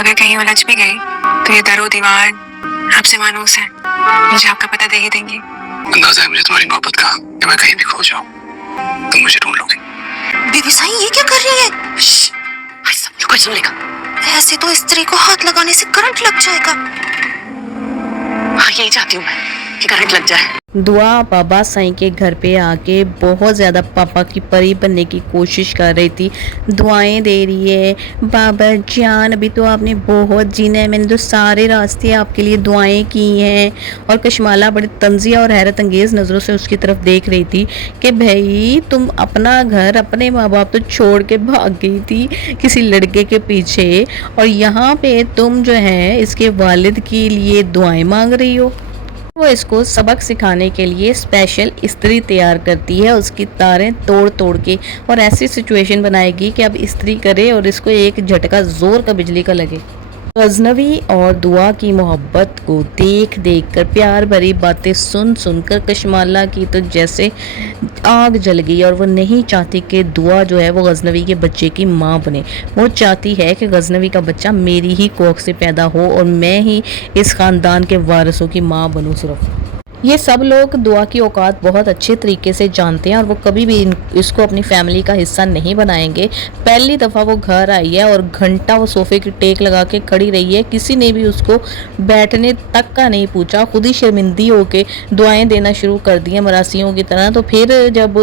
अगर कहीं उलझ भी गई तो ये दरो दीवार आपसे मानूस है, मुझे आपका पता दे ही देंगी। अंदाजा है मुझे तुम्हारी मोहब्बत का कि मैं कहीं भी खो जाऊं तुम मुझे ढूंढ लोगी। बेबी साईं ये क्या कर रही है? सब कोई सुन लेगा। ऐसे तो स्त्री को हाथ लगाने से करंट लग जाएगा। हाँ यही चाहती हूँ मैं कि करंट लग जाए। दुआ बाबा साईं के घर पे आके बहुत ज़्यादा पापा की परी बनने की कोशिश कर रही थी। दुआएं दे रही है, बाबा जान अभी तो आपने बहुत जीना है, मैंने तो सारे रास्ते आपके लिए दुआएं की हैं। और कशमाला बड़ी तंजिया और हैरत अंगेज़ नज़रों से उसकी तरफ देख रही थी कि भाई तुम अपना घर अपने माँ बाप तो छोड़ के भाग गई थी किसी लड़के के पीछे, और यहाँ पे तुम जो है इसके वालिद के लिए दुआएं मांग रही हो। वो इसको सबक सिखाने के लिए स्पेशल इस्त्री तैयार करती है, उसकी तारें तोड़ तोड़ के, और ऐसी सिचुएशन बनाएगी कि अब इस्त्री करे और इसको एक झटका जोर का बिजली का लगे। गजनवी और दुआ की मोहब्बत को देख देख कर, प्यार भरी बातें सुन सुन कर कशमाला की तो जैसे आग जल गई, और वो नहीं चाहती कि दुआ जो है वो गजनवी के बच्चे की माँ बने। वो चाहती है कि गजनवी का बच्चा मेरी ही कोख से पैदा हो और मैं ही इस ख़ानदान के वारिसों की माँ बनूँ। सिर्फ ये सब लोग दुआ की औकात बहुत अच्छे तरीके से जानते हैं और वो कभी भी इसको अपनी फैमिली का हिस्सा नहीं बनाएंगे। पहली दफ़ा वो घर आई है और घंटा वो सोफे की टेक लगा के खड़ी रही है, किसी ने भी उसको बैठने तक का नहीं पूछा, खुद ही शर्मिंदी होके दुआएं देना शुरू कर दी हैं मरासियों की तरह। तो फिर जब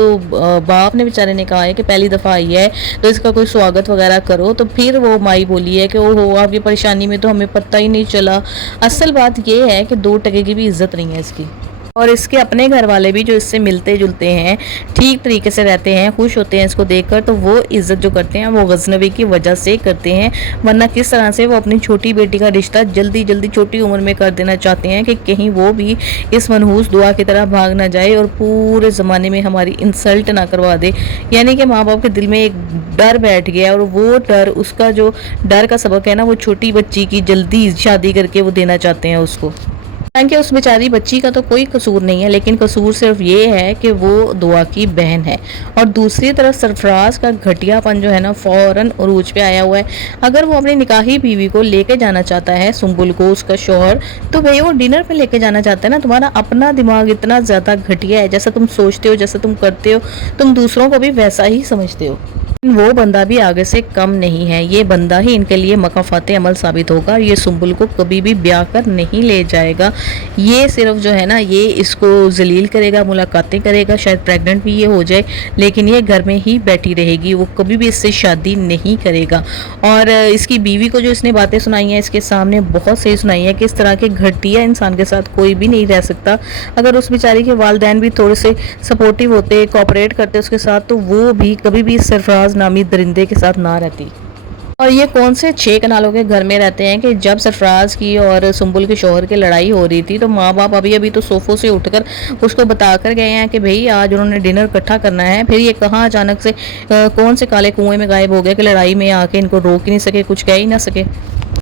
बाप ने बेचारे ने कहा है कि पहली दफ़ा आई है तो इसका कोई स्वागत वगैरह करो, तो फिर वो माई बोली है कि ओहो आप ये परेशानी में तो हमें पता ही नहीं चला। असल बात ये है कि 2 टके की भी इज्जत नहीं है इसकी, और इसके अपने घर वाले भी जो इससे मिलते जुलते हैं, ठीक तरीके से रहते हैं, खुश होते हैं इसको देखकर, तो वो इज़्ज़त जो करते हैं वो गजनवी की वजह से करते हैं। वरना किस तरह से वो अपनी छोटी बेटी का रिश्ता जल्दी जल्दी छोटी उम्र में कर देना चाहते हैं कि कहीं वो भी इस मनहूस दुआ की तरह भाग ना जाए और पूरे ज़माने में हमारी इंसल्ट ना करवा दे। यानी कि माँ बाप के दिल में एक डर बैठ गया, और वो डर, उसका जो डर का सबक है ना, वो छोटी बच्ची की जल्दी शादी करके वो देना चाहते हैं उसको। हालांकि उस बेचारी बच्ची का तो कोई कसूर नहीं है, लेकिन कसूर सिर्फ ये है कि वो दुआ की बहन है। और दूसरी तरफ सरफराज का घटियापन जो है ना फ़ौरन उरूज पे आया हुआ है। अगर वो अपनी निकाही बीवी को लेके जाना चाहता है, सुंबुल को, उसका शौहर, तो भाई वो डिनर पे लेके जाना चाहता है ना। तुम्हारा अपना दिमाग इतना ज़्यादा घटिया है, जैसा तुम सोचते हो, जैसा तुम करते हो, तुम दूसरों को भी वैसा ही समझते हो। वो बंदा भी आगे से कम नहीं है, ये बंदा ही इनके लिए मकाफाते अमल साबित होगा। ये सुंबुल को कभी भी ब्याह कर नहीं ले जाएगा, ये सिर्फ जो है ना ये इसको जलील करेगा, मुलाकातें करेगा, शायद प्रेग्नेंट भी ये हो जाए, लेकिन ये घर में ही बैठी रहेगी, वो कभी भी इससे शादी नहीं करेगा। और इसकी बीवी को जो इसने बातें सुनाई हैं इसके सामने बहुत सही सुनाई है कि इस तरह के घटिया इंसान के साथ कोई भी नहीं रह सकता। अगर उस बेचारी के वालिदैन भी थोड़े से सपोर्टिव होते, कोऑपरेट करते उसके साथ, तो वो भी कभी भी सरफराज नामी दरिंदे के साथ ना रहती। और ये कौन से 6 कनालों के घर में रहते हैं कि जब सरफराज की और सुंबुल के शौहर की लड़ाई हो रही थी तो माँ बाप अभी तो सोफों से उठकर उसको बता कर गए हैं कि भाई आज उन्होंने डिनर इकट्ठा करना है। फिर ये कहाँ अचानक से कौन से काले कुएं में गायब हो गए कि लड़ाई में आके इनको रोक ही नहीं सके, कुछ कह ही ना सके।